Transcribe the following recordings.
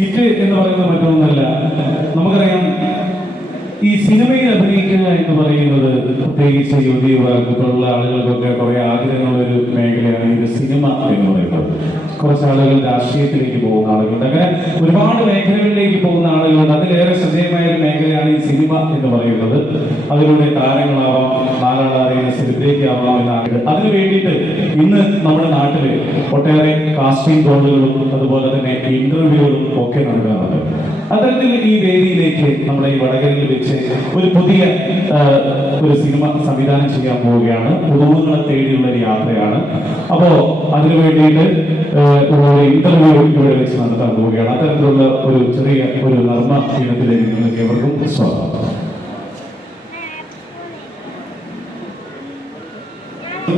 Hit എന്ന് പറയുന്നത് മറ്റൊന്നല്ല നമുക്കറിയാം ഈ സിനിമയിൽ അഭിനയിക്കുക എന്ന് പറയുന്നത് പ്രത്യേകിച്ച് യുവതി യുവാക്കൾക്കുള്ള ആളുകൾക്കൊക്കെ കുറെ ആഗ്രഹമുള്ള ഒരു മേഖലയാണ് ഇത് സിനിമ എന്ന് പറയുന്നത്. കുറച്ച് ആളുകൾ രാഷ്ട്രീയത്തിലേക്ക് പോകുന്ന ആളുകളുണ്ട്. അങ്ങനെ ഒരുപാട് മേഖലകളിലേക്ക് പോകുന്ന ആളുകളുണ്ട്. അതിലേറെ ശ്രദ്ധേയമായ ഒരു മേഖലയാണ് ഈ സിനിമ എന്ന് പറയുന്നത്. അതിലൂടെ താരങ്ങളാവാം നാലാളറിയുന്ന സെലിബ്രിറ്റി ആവാം എന്നാണ് അതിനു വേണ്ടിയിട്ട് ഇന്ന് നമ്മുടെ നാട്ടിൽ ഒട്ടേറെ കാസ്റ്റിംഗ് കോളുകളും അതുപോലെ തന്നെ ഇന്റർവ്യൂകളും ഒക്കെ നടക്കാറുണ്ട്. അത്തരത്തിൽ ഈ വേദിയിലേക്ക് നമ്മുടെ ഈ വടകരയിൽ വെച്ച് ഒരു പുതിയ ഒരു സിനിമ സംവിധാനം ചെയ്യാൻ പോവുകയാണ്. പുതുമുഖങ്ങളെ തേടിയുള്ള ഒരു യാത്രയാണ്. അപ്പോ അതിനു വേണ്ടിയിട്ട് ഒരു ഇന്റർവ്യൂ ഇവിടെ വെച്ച് നടത്താൻ പോവുകയാണ്. അത്തരത്തിലുള്ള ഒരു ചെറിയ ഒരു നർമ്മ ഇനത്തിലേക്ക് നിങ്ങൾക്ക് ഏവർക്കും സ്വാഗതം.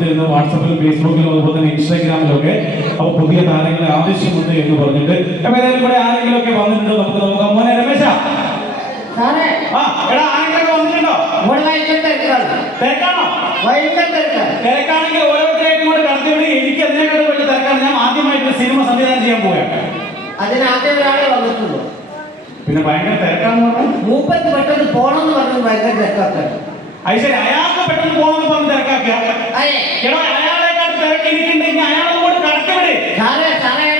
ഇന്ന് വാട്സപ്പിലും ഫേസ്ബുക്കിലും അതുപോലെ തന്നെ ഇൻസ്റ്റാഗ്രാമിലും ഒക്കെ അപ്പൊ പുതിയ താരങ്ങളെ ആവശ്യമുണ്ട് എന്ന് പറഞ്ഞിട്ട് അപ്പൊ ഏതായാലും ഇവിടെ ആരെങ്കിലും ഒക്കെ വന്നിട്ടുണ്ടോ? നമുക്ക് നോക്കാം. മോനെ രമേശ. തിരക്കാണെങ്കിൽ ഓരോരുത്തരായിട്ടും കൂടെ കടത്തിവിടി എനിക്ക് അതിനേക്കാളും വലിയ തിരക്കാണ്. ഞാൻ ആദ്യമായിട്ട് സിനിമ സംവിധാനം ചെയ്യാൻ പോവുകയാണ്. അതിനാദ്യം ഒരാളെ വന്നിട്ടുള്ളൂ. പിന്നെ ഭയങ്കര തിരക്കാന്ന് പറഞ്ഞു? മൂപ്പത്ത് പെട്ടെന്ന് പോണെന്ന് പറഞ്ഞത് ഭയങ്കര തിരക്കാക്കാണ് അത് ശരി അയാൾക്ക് പെട്ടെന്ന് പോകണമെന്ന് പറഞ്ഞ് തിരക്കാക്കുക എടോ അയാളെക്കാൾ തിരക്ക് എനിക്കുണ്ടെങ്കിൽ അയാൾ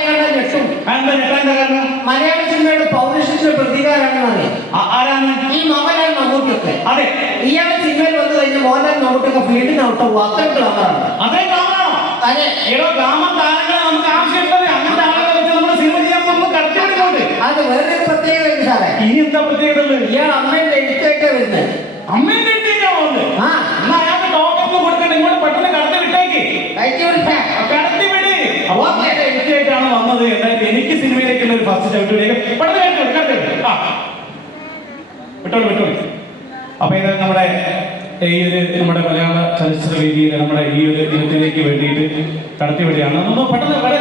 കണ്ട ഞെട്ടും. എന്താ ഞെട്ടാന്റെ കാരണം? മലയാള സിനിമയുടെ പൗരുഷത്തിന്റെ പ്രതികാരമാണ് ആരാണ്? ഈ മോഹൻലാൽ മമ്മൂട്ടിയൊക്കെ. അതെ. ഇയാളെ സിനിമയിൽ വന്നു കഴിഞ്ഞാൽ മോഹൻലാൽ മമ്മൂട്ടിയൊക്കെ ഫീൽഡിന് ഔട്ടോ അത്ര ഗ്ലാമറാണ് അതേ കാണാണോ അതെ. ഏതോ ഗ്രാമ താരങ്ങളെ നമുക്ക് ആവശ്യമുള്ളത് അങ്ങനത്തെ ആളുകളെ വെച്ച് നമ്മൾ സിനിമ ചെയ്യാൻ നമ്മൾ കടത്തിവിടുന്നുണ്ട് അത് വേറൊരു പ്രത്യേകത സാറേ. ഇനി എന്താ പ്രത്യേകത? ഇയാൾ അമ്മയുടെ എഴുത്തേക്ക് വരുന്നത്. അമ്മേന്റെ അടുത്തേക്കാ പോകുന്നത് ആ. എന്നാ അയാൾക്ക് ടോക്കപ്പ് കൊടുക്കണ്ട ഇങ്ങോട്ട് പെട്ടെന്ന് കടത്തി വിട്ടേക്ക്. കയറ്റി വിളിച്ചാ കടത്തി വിട്. അപ്പൊ വന്നത്. എന്തായാലും എനിക്ക് സിനിമയിലേക്കുള്ള ഒരു ഫസ്റ്റ് ചവിട്ടിലേക്ക് പെട്ടെന്ന് കടത്തി കടത്തി. ആ. വിട്ടോളൂ വിട്ടോളൂ. അപ്പൊ ഇത് നമ്മുടെ ഈ ഒരു നമ്മുടെ മലയാള ചലച്ചിത്ര വേദിയിൽ നമ്മുടെ ഈ ഒരു ദിനത്തിലേക്ക് വേണ്ടിയിട്ട് കടത്തിവിടുകയാണ് ഒന്ന് പെട്ടെന്ന് ഇവിടെ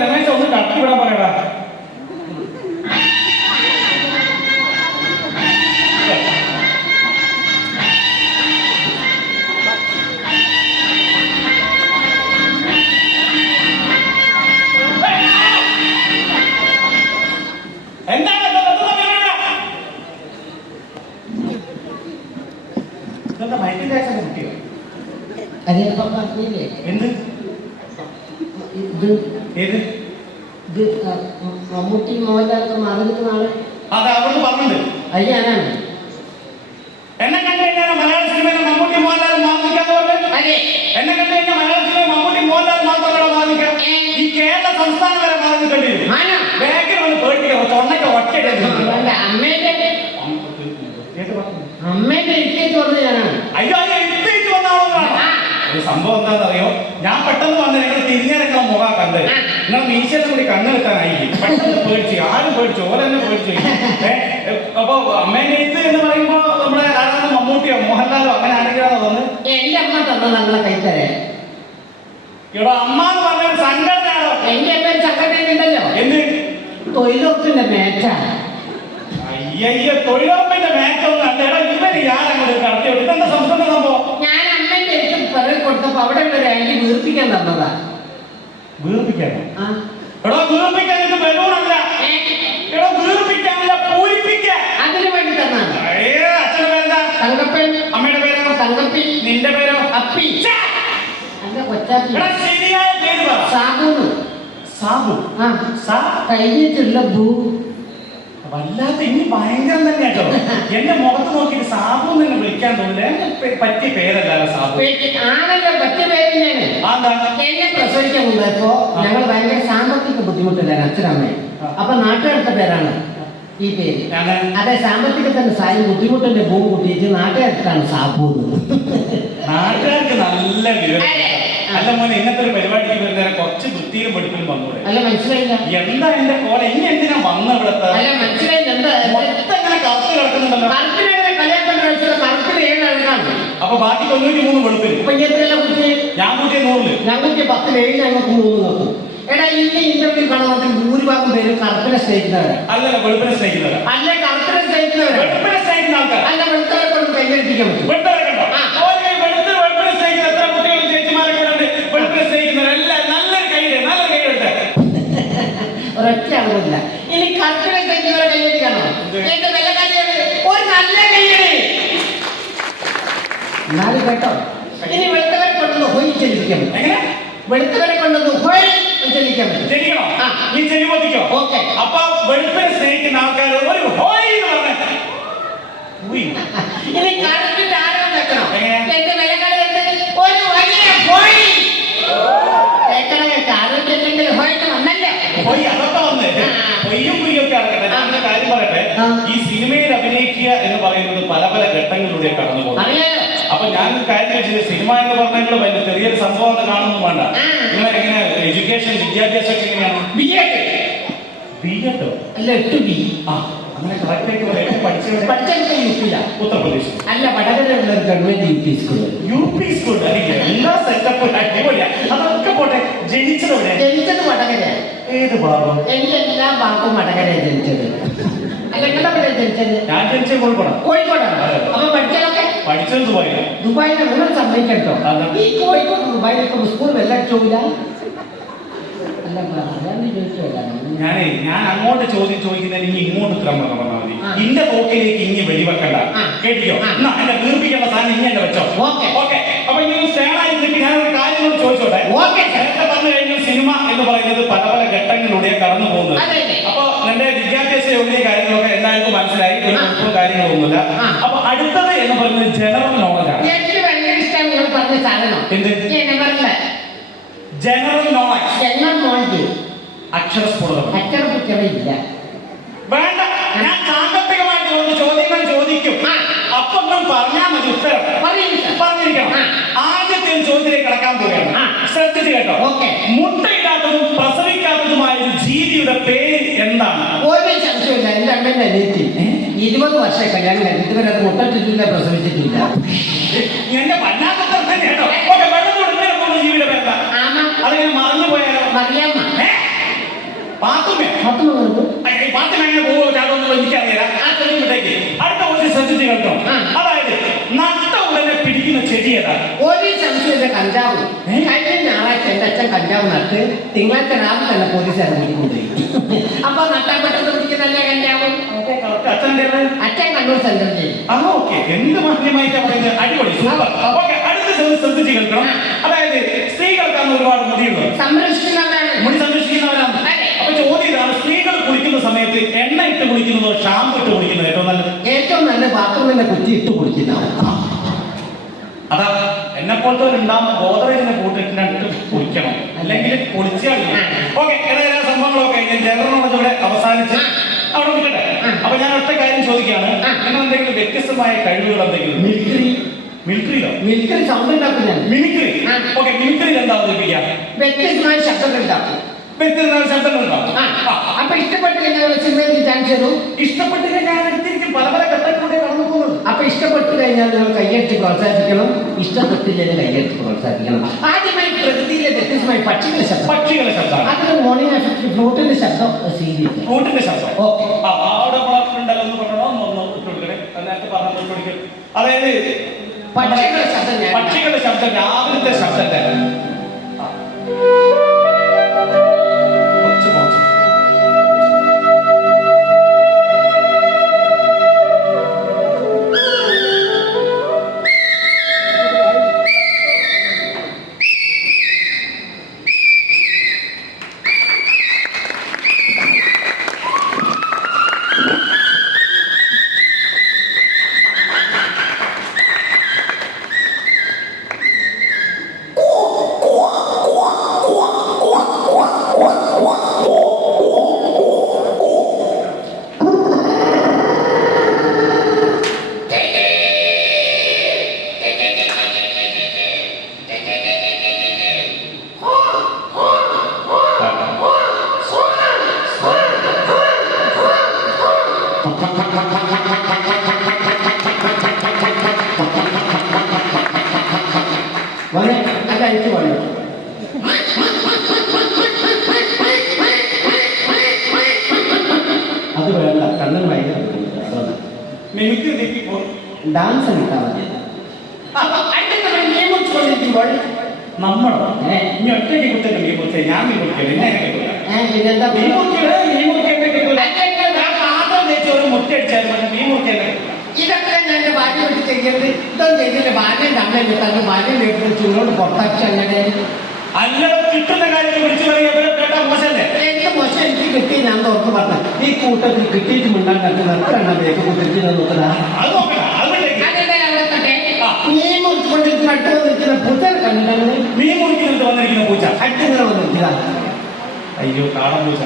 ഇത് ഏത്? ഇത് മമ്മൂട്ടി മോഹൻലാലൊക്കെ മാറി നിൽക്കുന്ന ആൾ. അത് അവിടുന്ന് പറഞ്ഞിട്ടുണ്ട്. അത് ഞാനാണ്. എന്നെ കണ്ടു കഴിഞ്ഞാൽ മലയാള സിനിമയിൽ മമ്മൂട്ടി മോഹൻലാൽ മാറിക്കാന്ന് പറഞ്ഞു എന്നെ കണ്ടു കഴിഞ്ഞാൽ മലയാള സിനിമയിൽ മമ്മൂട്ടി മോഹൻലാൽ മാത്രമല്ല മാറിക്കാം ഈ കേരള സംസ്ഥാനം വരെ മാറി നിൽക്കേണ്ടി വന്ന് പേടിക്കുക. തൊണ്ണയ്ക്ക് ഒറ്റയിടരുത് അവന്റെ അമ്മേന്റെ അമ്മേന്റെ വന്നത് ഞാനാണ്. അയ്യോ ഒരു സംഭവം എന്താണെന്നറിയോ? ഞാൻ പെട്ടെന്ന് വന്ന് നിങ്ങൾ തിരിഞ്ഞെടുക്കണം മുഖ കണ്ട്. നിങ്ങൾ മീശയിൽ കൂടി കണ്ണ് വെക്കാനായി പെട്ടെന്ന് പേടിച്ചു ആരും പേടിച്ചു ഓരെന്നെ പേടിച്ചു അപ്പൊ അമ്മേന്റെ ഇത് എന്ന് പറയുമ്പോ നമ്മുടെ ആരാണ് മമ്മൂട്ടിയോ മോഹൻലാലോ അങ്ങനെ ആരെങ്കിലാണോ തോന്നുന്നത് എന്റെ അമ്മ തന്ന നമ്മളെ കൈത്തരേ. ഇവിടെ അമ്മ എന്ന് പറഞ്ഞ ഒരു സംഘടനയാണോ? എന്റെ അമ്മ സംഘടനയുണ്ടല്ലോ എന്ത്? തൊഴിലുറപ്പിന്റെ മേറ്റ അയ്യയ്യ തൊഴിലുറപ്പിന്റെ മേറ്റൊന്നും അല്ല. ഇവർ ഞാനങ്ങോട്ട് കടത്തി ഇതെന്താ സംസ്കൃത സംഭവം ഞാൻ അമ്മേന്റെ അടുത്ത് പിറകെ കൊടുത്തപ്പോ അവിടെ ഉള്ള ഒരു ആന്റി വീർപ്പിക്കാൻ തന്നതാ. വീർപ്പിക്കാനോ ആ. എടോ വീർപ്പിക്കാൻ ഇത് ബലൂണല്ല. എടോ വീർപ്പിക്കാനല്ല പൂരിപ്പിക്കാൻ. അതിനു വേണ്ടി തന്നാണ് തങ്കപ്പൻ. അമ്മയുടെ പേരോ തങ്കപ്പി നിന്റെ പേരോ? അപ്പി! അല്ല കൊച്ചാപ്പി. ശരിയായ പേര് സാബു സാബു? ആ. സാ? കഴിഞ്ഞിട്ടുള്ള ഭൂ. വല്ലാത്ത ഇനി ഭയങ്കരം തന്നെ കേട്ടോ. എന്റെ മുഖത്ത് നോക്കിയിട്ട് സാബു എന്ന് വിളിക്കാൻ തോന്നില്ല. പറ്റിയ പേരല്ല സാബു? ആണല്ലോ പേര് എന്നെ കൊണ്ടുപോയപ്പോ ഞങ്ങൾ ഭയങ്കര സാമ്പത്തിക ബുദ്ധിമുട്ടില്ലായിരുന്നു അച്ഛനമ്മ? അപ്പൊ നാട്ടുകാരുടെ പേരാണ് ഈ പേര്. അതെ. തന്നെ സാരി ബുദ്ധിമുട്ടിന്റെ ഭൂ കൂട്ടിയിട്ട് നാട്ടുകാർക്കാണ് സാബു നാട്ടുകാർക്ക് നല്ല വിവരം. അല്ല മോനെ ഇങ്ങനത്തെ ഒരു പരിപാടിക്ക് വരുന്നേരം കുറച്ച് വൃത്തിയും പഠിപ്പിലും വന്നൂടെ? അല്ല മനസ്സിലായില്ല. എന്താ എന്റെ കോല ഇനി എന്തിനാ വന്ന ഇവിടത്തെ അല്ല മനസ്സിലായില്ല എന്താ? മൊത്തം ഇങ്ങനെ കറുത്ത് കിടക്കുന്നുണ്ടല്ലോ. അപ്പൊ ബാക്കി തൊണ്ണൂറ്റി മൂന്ന് വെളുപ്പിന് ഞാൻ കൂട്ടിയ നൂറിൽ. ഞങ്ങൾക്ക് പത്തിൽ ഏഴ് ഞങ്ങൾ മൂന്ന് എടാ ഇന്ന് ഇന്റർവ്യൂ കാണുമ്പോൾ ഭൂരിഭാഗം പേരും കറുപ്പിനെ സ്നേഹിക്കുന്നവരാ. അല്ല വെളുപ്പിനെ സ്നേഹിക്കുന്നവരാ. അല്ല കറുപ്പിനെ സ്നേഹിക്കുന്നവരാ. വെളുപ്പിനെ സ്നേഹിക്കുന്ന ആൾക്കാർ അല്ല വെളുത്തവരെ കൊണ്ട് കൈകരിപ്പിക്കാൻ പറ്റും വെളുത്തവരെ കണ്ടോ ആ. ഓരോ വെളുത്ത് വെളുപ്പിനെ സ്നേഹിക്കുന്ന എത്ര കുട്ടികളും ചേച്ചിമാരെ കൂടെ ഉണ്ട് വെളുപ്പിനെ സ്നേഹിക്കുന്നവരെല്ലാം നല്ലൊരു കൈയുടെ നല്ലൊരു കൈയുടെ ഒരൊറ്റ അളവില്ല ഇനി കറുപ്പിനെ സ്നേഹിക്കുന്നവരെ കൈ എന്നാലും കേട്ടോ? ഇനി വെളുത്തവരെ കൊണ്ടൊന്ന് ഹോയി ചെല്ലിക്കാൻ പറ്റും എങ്ങനെ? വെളുത്തവരെ കൊണ്ടൊന്ന് ഹോയി ചെല്ലിക്കാൻ പറ്റും നീ ചെവി പൊത്തിക്കോ ഓക്കെ. അപ്പൊ വെളുത്തവരെ സ്നേഹിക്കുന്ന ആൾക്കാർ ഒരു ഹോയ് എന്ന് പറഞ്ഞ. ഇനി കറുപ്പിന്റെ ആരോഗ്യം വെക്കണം? എന്റെ വിലകളെ ഒരു വലിയ ഹോയി. കറുപ്പില്ലെങ്കിൽ ഹോയിട്ട് വന്നല്ലേ? ഹോയ് അതൊക്കെ വന്ന്. പൊയ്യും ആകട്ടെ. ഞാൻ കാര്യം പറയട്ടെ. ഈ സിനിമയിൽ അഭിനയിക്കുക എന്ന് പറയുന്നത് പല പല ഘട്ടങ്ങളിലൂടെ കടന്നു അപ്പൊ ഞാൻ കാര്യം വെച്ചത് സിനിമ എന്ന് പറഞ്ഞാൽ വലിയ ചെറിയൊരു സംഭവം എന്ന് കാണുന്നു വേണ്ട. നിങ്ങൾ എങ്ങനെ എഡ്യൂക്കേഷൻ വിദ്യാഭ്യാസം ഒക്കെ എങ്ങനെയാണ് ബി എഡ് ബി എഡോ അല്ല എട്ട് ബി ആ അങ്ങനെ കറക്റ്റായിട്ട് പഠിച്ചത് പഠിച്ചെടുത്ത യു പി ഉത്തർപ്രദേശ് അല്ല വടകരയുള്ള ഒരു government U P school U P school അല്ലെങ്കിൽ എല്ലാ സെറ്റപ്പും അടിപൊളിയാ. അതൊക്കെ പോട്ടെ ജനിച്ചത് ഇവിടെ ജനിച്ചത് വടകര. ഏത് ഭാഗം? എന്റെ എല്ലാ ഭാഗവും വടകര ജനിച്ചത്. അല്ല എവിടെയാണ് ജനിച്ചത്? ഞാൻ ജനിച്ചത് കോഴിക്കോടാണ് കോഴിക്കോടാണ് അപ്പൊ പഠിച്ചതൊക്കെ പഠിച്ചത് ദുബായിലാണ് ദുബായിലെ നിങ്ങൾ സമ്മതിക്കട്ടോ ഈ കോഴിക്കോട് ദുബായിലൊക്കെ സ്കൂൾ വെല്ലടിച്ചോല്ല അല്ല ഞാൻ ചോദിച്ചല്ല ഞാനേ ഞാൻ അങ്ങോട്ട് ചോദ്യം ചോദിക്കുന്നതിന് ഇനി ഇങ്ങോട്ട് ഉത്തരം പറഞ്ഞാൽ മതി. ഇന്റെ പോക്കിലേക്ക് ഇനി വെടിവെക്കണ്ട. കേട്ടിക്കോ. എന്നാ വീർപ്പിക്കേണ്ട സാധനം ഇനി എന്നെ വെച്ചോ. ഓക്കേ. അപ്പൊ ഇനി സ്റ്റേണായി നിന്നിട്ട് ഞാൻ ഒരു കാര്യം കൂടി ചോദിച്ചോട്ടെ? ഓക്കേ. നേരത്തെ പറഞ്ഞു കഴിഞ്ഞാൽ സിനിമ എന്ന് പറയുന്നത് പല പല ഘട്ടങ്ങളിലൂടെ കടന്നു പോകുന്നത്. അപ്പൊ എന്റെ വിദ്യാഭ്യാസ യോഗ്യ കാര്യങ്ങളൊക്കെ എല്ലാവർക്കും മനസ്സിലായി. ഒരു. കുഴപ്പവും കാര്യങ്ങളൊന്നുമില്ല അടുത്തത് എന്ന് പറയുന്നത് ജനറൽ നോളജാണ് എനിക്ക് ഭയങ്കര ഇഷ്ടമാണ് നിങ്ങൾ പറഞ്ഞ സാധനം. എന്ത്? പറഞ്ഞ ജനറൽ നോളജ് ഞങ്ങൾ മോൾക്ക് അക്ഷരസ്ഫുടത പിച്ചറയില്ല വേണ്ട. ഞാൻ സാങ്കല്പികമായിട്ട് കുറച്ച് ചോദ്യങ്ങൾ ചോദിക്കും. അപ്പൊ പറഞ്ഞാൽ മതി ഉത്തരം. പറഞ്ഞിരിക്കണം. ആദ്യത്തെ ചോദ്യത്തിലേക്ക് കിടക്കാൻ പോവുകയാണ്. ശ്രദ്ധിച്ചു കേട്ടോ. ഓക്കേ. ഇരുപത് വർഷം കല്യാണം കഴിഞ്ഞു ഇതുവരെ അത് മുട്ടട്ടിട്ടില്ല പ്രസവിച്ചിട്ടില്ല. എന്റെ അതിങ്ങനെ മറന്നു പോയാലോ? മറിയാമ്മ? പാത്തുമ്മേ? എനിക്കറിയില്ല. ആ ചോദ്യത്തിലേക്ക് അടുത്ത ഒരു ശ്രദ്ധിച്ച് കേട്ടോ. അതായത് നട്ട ഉടനെ പിടിക്കുന്ന ചെടി ഒരു സംശയമില്ല കഞ്ചാവ്. ഏ? കഴിഞ്ഞ ഞായറാഴ്ച എന്റെ അച്ഛൻ കഞ്ചാവ് നട്ട് തിങ്കളാഴ്ച രാവിലെ തന്നെ പോലീസുകാരെ കൂട്ടിക്കൊണ്ടുപോയി അപ്പൊ നട്ടാൻ പെട്ടെന്ന് പിടിക്കുന്നല്ലേ കഞ്ചാവ്? അച്ഛന്റെ അച്ഛൻ കണ്ണൂർ സെൻട്രൽ ജയിൽ ആ ഓക്കെ. എന്ത് മാന്യമായിട്ടാ പറയുന്നത്? അടിപൊളി. സൂപ്പർ. ഓക്കെ അടുത്ത ശ്രദ്ധിച്ച് കേൾക്കണം. അതായത് സ്ത്രീകൾക്കാണ് ഒരുപാട് മുടിയുള്ളത് സംരക്ഷിക്കുന്നവരാണ്. മുടി സംരക്ഷിക്കുന്നവരാണ്. അപ്പൊ ചോദ്യം ഇതാണ് സ്ത്രീകൾ കുളിക്കുന്ന സമയത്ത് എണ്ണ ഇട്ട് കുളിക്കുന്നതോ ഷാമ്പു ഇട്ട് കുളിക്കുന്നത് ഏറ്റവും നല്ലത്? ഏറ്റവും നല്ല ബാത്റൂമിന്റെ കുറ്റി ഇട്ട് കുടിക്കുന്നതാണ് അതാ എന്നെ പോലത്തെ ഗോദറേജിനെ കൂട്ടിട്ട് കുളിക്കണം. അല്ലെങ്കിൽ കുളിച്ചാൽ ഓക്കെ ഏതായാലും സംഭവങ്ങളൊക്കെ ജനറൽ നോളജ് ഇവിടെ അവസാനിച്ച് അവിടെ അപ്പൊ ഞാൻ ഒറ്റ കാര്യം ചോദിക്കുകയാണ് നിങ്ങൾ എന്തെങ്കിലും വ്യത്യസ്തമായ കഴിവുകൾ എന്തെങ്കിലും? മിലിറ്ററി മിലിറ്ററിയിലോ മിലിറ്ററി സൗണ്ട് ഉണ്ടാക്കും ഞാൻ. ഓക്കെ മിമിക്രിയിൽ എന്താ അവതരിപ്പിക്കാം വ്യത്യസ്തമായ ശബ്ദം ഉണ്ടാക്കും. വ്യത്യസ്തമായ ശബ്ദങ്ങളുണ്ടോ ഉണ്ടാവും. അപ്പൊ ഇഷ്ടപ്പെട്ട് കഴിഞ്ഞാൽ സിനിമയിൽ ചാൻസ് തരും ഇഷ്ടപ്പെട്ടില്ല ഞാൻ പല പല ഘട്ടങ്ങളിലൂടെ കടന്നു പോകുന്നത് അപ്പൊ ഇഷ്ടപ്പെട്ടു കഴിഞ്ഞാൽ നിങ്ങൾ കയ്യടിച്ച് പ്രോത്സാഹിപ്പിക്കണം. ഇഷ്ടപ്പെട്ടില്ലെങ്കിൽ കയ്യടിച്ച് പ്രോത്സാഹിപ്പിക്കണം. ആദ്യമായി പ്രകൃതിയിലെ വ്യത്യസ്തമായി പക്ഷികളുടെ ശബ്ദം. പക്ഷികളുടെ ശബ്ദം. അതിന് മോർണിംഗ് എഫക്ട് ഫ്ലൂട്ടിന്റെ ശബ്ദം സീരിയസ് ഫ്ലൂട്ടിന്റെ ശബ്ദം. ഓക്കെ അവിടെ ഉണ്ടല്ലോ ഒന്ന് നേരത്തെ പറഞ്ഞ അതായത് പക്ഷികളുടെ ശബ്ദം പക്ഷികളുടെ ശബ്ദം രാവിലത്തെ ശബ്ദത്തെ തെറ്റിപ്പോ ഡാൻസ് കിട്ടാൻ മതി കൊണ്ടിരിക്കുമ്പോൾ നമ്മളോ? ഏ. ഇനി ഒറ്റയ്ക്ക് കുത്തല്ല മീൻ കുത്തേ. ഞാൻ മീൻ കുത്തിയത് മുറിക്കൽ, മീൻ മുറിക്കാൻ കിട്ടൂല. ഞാൻ പാത്രം തേച്ച് ഒരു മുറ്റ അടിച്ചാൽ മതി, മീൻ മുറിക്കാൻ കിട്ടൂല. ഇതൊക്കെ ഞാൻ ഭാര്യ വിട്ട് ചെയ്യരുത്. ഇതൊന്നും ചെയ്തില്ല. ഭാര്യയും തമ്മയും കിട്ടാണ്ട് ഭാര്യയും വീട്ടിൽ ചൂടോട് പുറത്താക്കി അങ്ങനെ അല്ല കിട്ടുന്ന കാര്യത്തിൽ വിളിച്ചു പറയാ കേട്ടാ മോശല്ലേ? എനിക്ക് മോശം എനിക്ക് കിട്ടി ഞാൻ തുറന്ന് പറഞ്ഞു ഈ കൂട്ടത്തിൽ കിട്ടിയിട്ട് മിണ്ടാൻ കത്തുന്ന എത്ര എണ്ണം പേര് കുത്തിരിച്ച് നോക്കുന്ന അത് നോക്കണ്ട. അതിന്റെ അവിടെ കട്ടെ നീ മുറിച്ചുകൊണ്ടിരിക്കുന്ന അടുത്ത് വന്നിരിക്കുന്ന പുത്തൻ കണ്ടിട്ടുണ്ട് മീൻ മുറിക്കുന്നിട്ട് വന്നിരിക്കുന്ന പൂച്ച. അടുത്തിങ്ങനെ വന്നിരിക്കുക അയ്യോ കാടൻ പൂച്ച.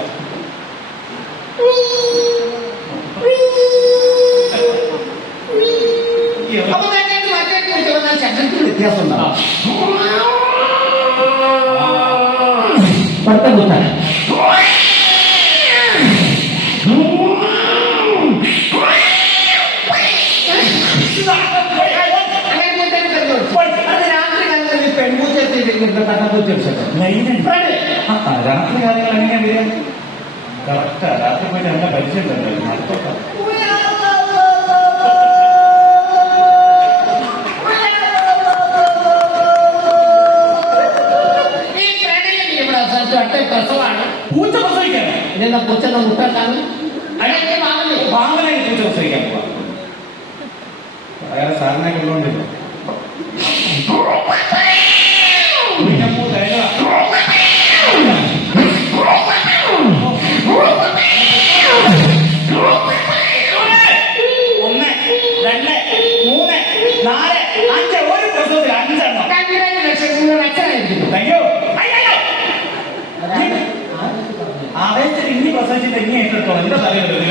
അപ്പൊ മറ്റേ വ്യത്യാസം ഉണ്ടാവും ആ, ആ, രാത്രി കാര്യങ്ങൾ എങ്ങനെ വരിക. കറക്റ്റാ. രാത്രി പോയിട്ട് എന്നെ പരിചയം ഉണ്ടല്ലോ നടത്തോട്ടാ. പ്രണയം ഇവിടെ അവസാനിച്ചു അടുത്ത പ്രസവമാണ് പൂച്ച പ്രസവിക്കാൻ ഇതെന്താ പൂച്ചന്റെ മുട്ടുണ്ടാകും അതൊക്കെ വാങ്ങലേ വാങ്ങലായി പൂച്ച പ്രസവിക്കാൻ പോവാ അയാളെ ഇനി പ്രസവിച്ചിട്ട് ഇനി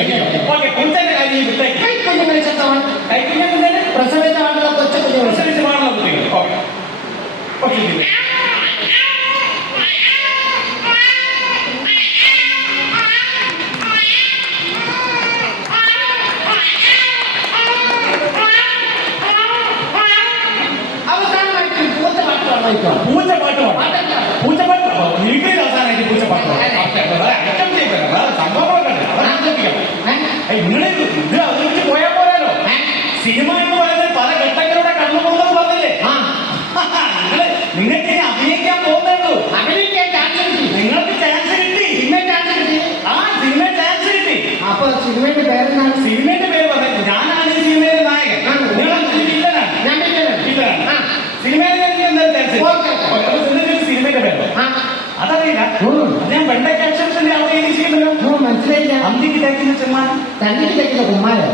തയ്ക്കുന്ന ചെമ്മാനം തന്നിക്ക് തെക്കുന്ന കുമ്മാരോ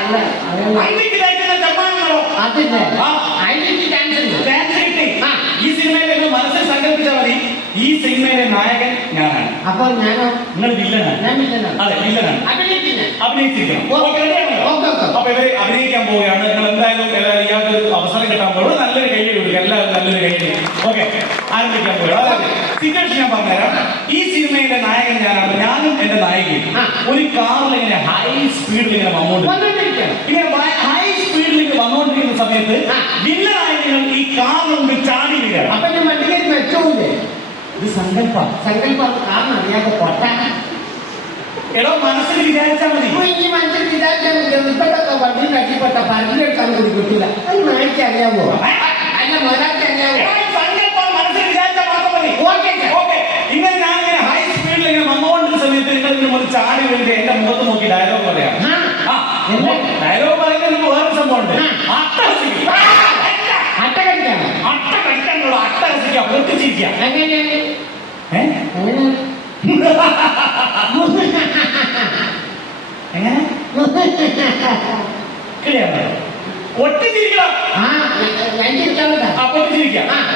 അല്ല അന്തിക്ക് തയ്ക്കുന്ന ചെമ്മാനങ്ങളോ അതില്ല ആ. അതിലേക്ക് ചാൻസ് ചാൻസ് കിട്ടി. ഈ സിനിമയിലെ നിങ്ങൾ മനസ്സിൽ സങ്കല്പിച്ചാൽ മതി. ഈ സിനിമയിലെ നായകൻ ഞാനാണ്. അപ്പൊ ഞാനോ? നിങ്ങൾ വില്ലനാണ്. ഞാൻ വില്ലനാണ്. അതെ വില്ലനാണ്. അഭിനയിക്കുന്നത് അഭിനയിച്ചിരിക്കണം. അപ്പൊ ഇവർ അഭിനയിക്കാൻ പോവുകയാണ്. നിങ്ങൾ എന്തായാലും എല്ലാവരും ഇയാൾക്ക് ഒരു അവസരം കിട്ടാൻ പോകുന്നത് നല്ലൊരു കൈ കൊടുക്കുക എല്ലാവരും നല്ലൊരു കൈ ഓക്കെ. ആരംഭിക്കാൻ പോവുക അതായത് സിറ്റുവേഷൻ ഞാൻ പറഞ്ഞുതരാം. ഈ സിനിമയിലെ നായകൻ ഞാനാണ്. ഞാനും എന്റെ നായികയും. ഒരു കാറിൽ ഇങ്ങനെ ഹൈ സ്പീഡിൽ ഇങ്ങനെ വന്നുകൊണ്ട് ഇങ്ങനെ ഹൈ സ്പീഡിൽ ഇങ്ങനെ വന്നുകൊണ്ടിരിക്കുന്ന സമയത്ത്. വില്ലനായ നിങ്ങൾ ഈ കാറിന് മുമ്പിൽ ചാടി വീഴാണ് അപ്പൊ ഞാൻ വണ്ടിയിലേക്ക് വെച്ചോല്ലേ ഇത് സങ്കല്പ. സങ്കല്പ. കാരണം അറിയാതെ പൊട്ട എടോ മനസ്സിൽ വിചാരിച്ചാൽ മതി. ഈ മനുഷ്യൻ വിചാരിച്ചാൽ ഇപ്പോഴൊക്കെ വണ്ടിയിൽ അടിപ്പെട്ട പരത്തിലെടുക്കാൻ കൂടി കിട്ടൂല അത് നായിക്ക് അറിയാമോ അല്ല മുതലാക്കി അറിയാമോ സങ്കല്പം മനസ്സിൽ വിചാരിച്ചാൽ മാത്രം മതി. ഓക്കെ. ഓക്കെ. ഇങ്ങനെ ഞാൻ ഇങ്ങനെ ഹൈ സ്പീഡിൽ ഇങ്ങനെ വന്നുകൊണ്ടിരുന്ന സമയത്ത് നിങ്ങൾ ഇങ്ങനെ ചാടി വീഴുക എന്റെ മുഖത്ത് നോക്കി ഡയലോഗ് പറയാം? ഡയലോഗ് പറയുന്നതിന് വേറെ സംഭവമുണ്ട് ആ. അട്ടഹസിക്കുക അട്ട കടിക്കാണ് അട്ട കഴിക്കാനുള്ള അട്ടഹസിക്കുക പൊട്ടിച്ചിരിക്കുക എങ്ങനെയാണ്? എങ്ങനെ? എങ്ങനെ ക്ലിയർ പൊട്ടിച്ചിരിക്കുക ആ.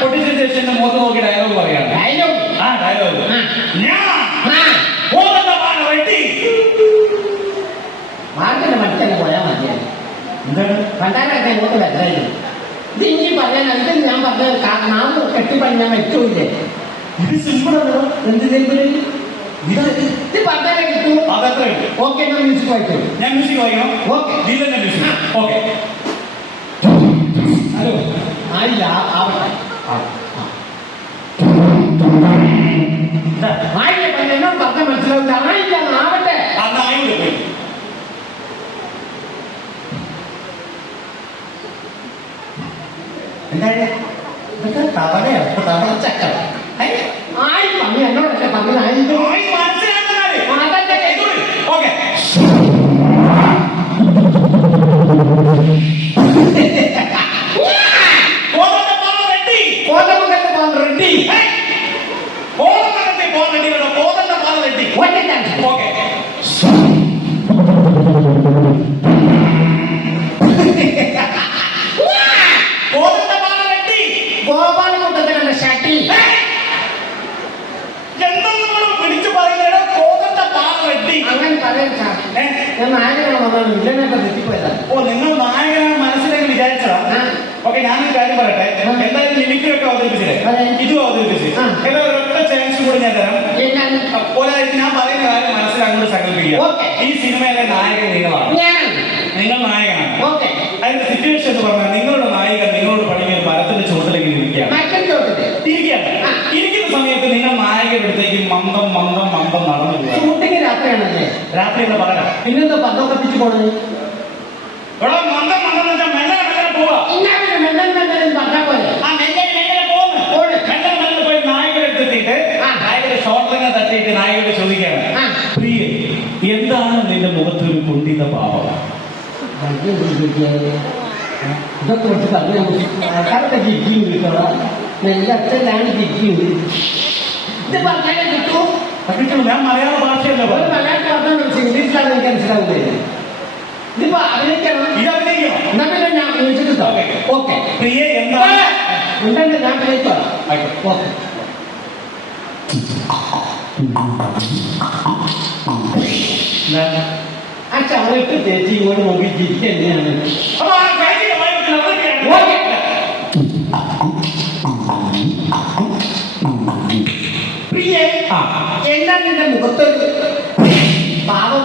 പൊട്ടിച്ചിരിച്ച ശേഷം എന്റെ മുഖത്ത് നോക്കി ഡയലോഗ് പറയാണ് ഡയലോഗ് ആ ഡയലോഗ്. ഞാൻ വെട്ടി മാർക്കിന്റെ മറ്റന്നെ പോയാൽ മതിയായി എന്താണ്? പണ്ടാരൊക്കെ ഇങ്ങോട്ട് വരായിരുന്നു. ഇത് ഇനി പറയാൻ ഇത് ഞാൻ പറഞ്ഞത് നാം കെട്ടിപ്പണി ഞാൻ വെച്ചൂല്ലേ ഇത് സിമ്പിൾ ആണല്ലോ എന്ത് ചെയ്യുമ്പോൾ ഇത് പറഞ്ഞാലേ കിട്ടൂ അതത്രേ ഓക്കെ മ്യൂസിക് വായിക്കോ. ഞാൻ മ്യൂസിക് വായിക്കണം? ഓക്കെ വില്ലന്റെ മ്യൂസിക് ഓക്കെ ഹലോ ആയില്ല ആവട്ടെ ആയില്ല എന്നോട് പറഞ്ഞ? മനസ്സിലാവില്ല. ആയില്ല ആവട്ടെ പോയി. എന്താണ് ഇതൊക്കെ തവളയോ തവള ഓ നിങ്ങൾ നായകനാണ് മനസ്സിലേക്ക് വിചാരിച്ചതാ. ഓക്കെ ഞാനൊരു കാര്യം പറയട്ടെ. എന്തായാലും ലിമിറ്റും ഒക്കെ അവതരിപ്പിച്ചില്ലേ? ഇതും അവതരിപ്പിച്ച്. എന്നാൽ ഒരൊറ്റ ചാൻസ് കൂടി ഞാൻ തരാം. ഒരാഴ്ച ഞാൻ പറയുന്ന കാര്യം മനസ്സിൽ അങ്ങോട്ട് സങ്കല്പിക്കുക ഈ സിനിമയിലെ നായകൻ നിങ്ങളാണ്. നിങ്ങൾ നായകനാണ്. അതിന്റെ സിറ്റുവേഷൻ എന്ന് നിങ്ങളുടെ നായിക നിങ്ങളോട് പഠിക്കുന്ന മരത്തിന്റെ ചുവട്ടിലേക്ക് ഇരിക്കുകയാണ്. ഇരിക്കുകയാണ്. സമയത്ത് നിങ്ങൾ നായകന്റെ അടുത്തേക്ക് മന്ദം മന്ദം മന്ദം നടന്നു പോവുക ഷൂട്ടിങ് രാത്രിയാണല്ലേ? രാത്രി എന്ന് പറയാം. പിന്നെന്താ പന്തം കത്തിച്ച് പോണത്? ഇവിടെ മന്ദം മന്ദം എന്ന് വെച്ചാൽ മെല്ലെ മെല്ലെ പോവാ. ഇന്നാണ് മെല്ലൻ മെല്ലൻ ആ മെല്ലെ മെല്ലെ പോകുന്നു പോണ്. മെല്ലെ മെല്ലെ പോയി നായകന്റെ അടുത്ത് എത്തിയിട്ട് ആ. ഷോൾഡറിനെ തട്ടിയിട്ട് നായകനോട് ചോദിക്കുകയാണ്. ആ. പ്രിയ എന്താണ് നിന്റെ മുഖത്തൊരു കുണ്ടിത പാപം ഇതൊക്കെ കുറച്ച് പറഞ്ഞു ആൾക്കാരൊക്കെ ജിഗ്ഗിങ് കിട്ടണം നല്ല അച്ഛനാണ് ജിഗ്ഗിങ് ഇത് പറഞ്ഞാലേ കിട്ടൂ പക്ഷേ ഞാൻ മലയാള ഭാഷയല്ല മലയാള. മലയാളം പറഞ്ഞാൽ ഇംഗ്ലീഷിലാണ് എനിക്ക് മനസ്സിലാവുന്നത് ഇതിപ്പോ അഭിനയിക്കണം ഇത് അഭിനയിക്കണം എന്നാ പിന്നെ ഞാൻ വിളിച്ചിട്ടോ ഓക്കെ പ്രിയ എന്താണ് ഉണ്ടെങ്കിൽ ഞാൻ ആയിക്കോട്ടെ. ഓക്കെ? ആ ചവറിട്ട് ചേച്ചി ഇങ്ങോട്ട് നോക്കി ആ പേജിന്റെ ഓക്കെ. പ്രിയേ. എന്താ നിന്റെ മുഖത്തൊരു പാവം